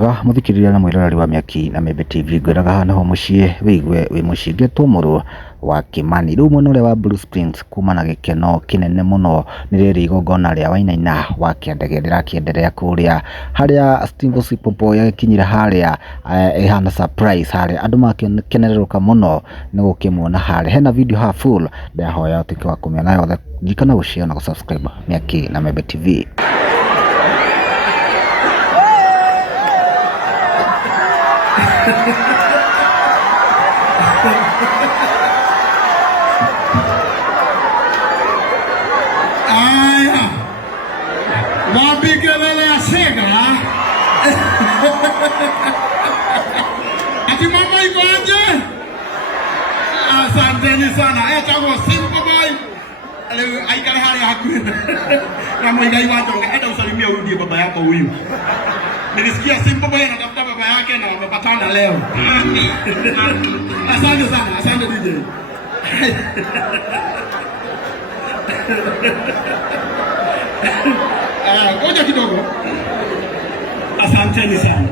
Muthikiriria na mwiroreri wa Miaki na Membe TV ngwiraga haha niho mucii wigue wi mucinge tumuru wa Kimani. Riu mwena uria wa Blue Springs kuma na gikeno kinene muno ni riri igongona ria Wainaina wa kiandege rirakienderea kuria haria Steve Sipopo yakinyira haria ihana surprise haria andu makenereruka muno ni gukimuona haria. Hena video ha full ndahoya utuike wa kumiona yothe, jikana gushare na kusubscribe Miaki na Membe TV. Aya, wapikelele ya sega ati mama iko aje? Asanteni sana. Chagua Simple Boy aikale hali hakuna na mwigai watu enda usalimia urudie baba yako huyu. Nilisikia Simple Boy anatafuta baba yake na wamepatana leo. Asante sana, asante DJ. Ngoja kidogo. Asanteni sana.